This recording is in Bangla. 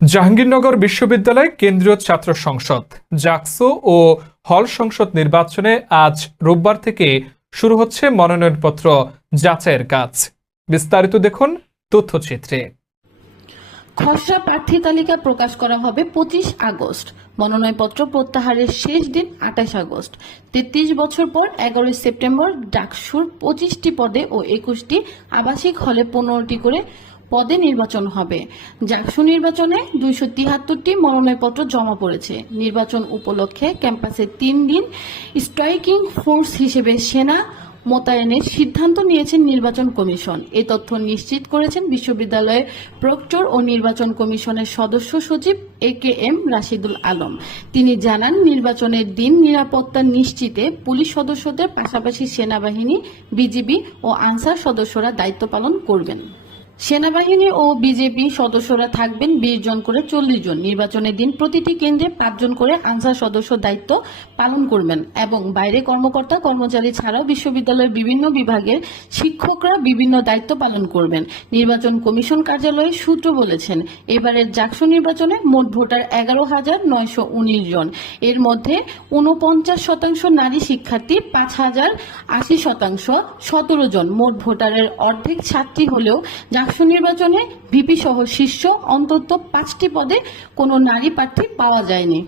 জাহাঙ্গীরনগর বিশ্ববিদ্যালয় কেন্দ্রীয় ছাত্র সংসদ, জাকসু ও হল সংসদ নির্বাচনে আজ রোববার থেকে শুরু হচ্ছে মনোনয়নপত্র যাচাইয়ের কাজ। বিস্তারিত দেখুন তথ্যচিত্রে। খসড়া প্রার্থী তালিকা প্রকাশ করা হবে পঁচিশ আগস্ট। মনোনয়নপত্র প্রত্যাহারের শেষ দিন আঠাশ আগস্ট। তেত্রিশ বছর পর এগারোই সেপ্টেম্বর ডাকসুর পঁচিশটি পদে ও একুশটি আবাসিক হলে পনেরোটি করে পদে নির্বাচন হবে। জাকসু নির্বাচনে দুইশো তিয়াত্তরটি মনোনয়নপত্র জমা পড়েছে। নির্বাচন উপলক্ষে ক্যাম্পাসে তিন দিন স্ট্রাইকিং ফোর্স হিসেবে সেনা মোতায়েনের সিদ্ধান্ত নিয়েছেন নির্বাচন কমিশন। এ তথ্য নিশ্চিত করেছেন বিশ্ববিদ্যালয়ের প্রক্টর ও নির্বাচন কমিশনের সদস্য সচিব A K M Rashidul Alam. তিনি জানান, নির্বাচনের দিন নিরাপত্তা নিশ্চিতে পুলিশ সদস্যদের পাশাপাশি সেনাবাহিনী, বিজিবি ও আনসার সদস্যরা দায়িত্ব পালন করবেন। সেনাবাহিনী ও বিজেপি সদস্যরা থাকবেন বিশ জন করে চল্লিশ জন। নির্বাচনের দিন প্রতিটি কেন্দ্রে পাঁচজন করে আনসার সদস্য দায়িত্ব পালন করবেন এবং বাইরে কর্মকর্তা কর্মচারী ছাড়াও বিশ্ববিদ্যালয়ের বিভিন্ন বিভাগের শিক্ষকরা বিভিন্ন দায়িত্ব পালন করবেন। নির্বাচন কমিশন কার্যালয়ের সূত্র বলেছেন, এবারের জাকসু নির্বাচনে মোট ভোটার এগারো হাজার নয়শো উনিশ জন। এর মধ্যে উনপঞ্চাশ শতাংশ নারী শিক্ষার্থী, পাঁচ হাজার আশি শতাংশ সতেরো জন। মোট ভোটারের অর্ধেক ছাত্রী হলেও জাকসু নির্বাচনে ভিপি সহ শীর্ষ অন্তত পাঁচটি পদে কোনো নারী প্রার্থী পাওয়া যায়নি।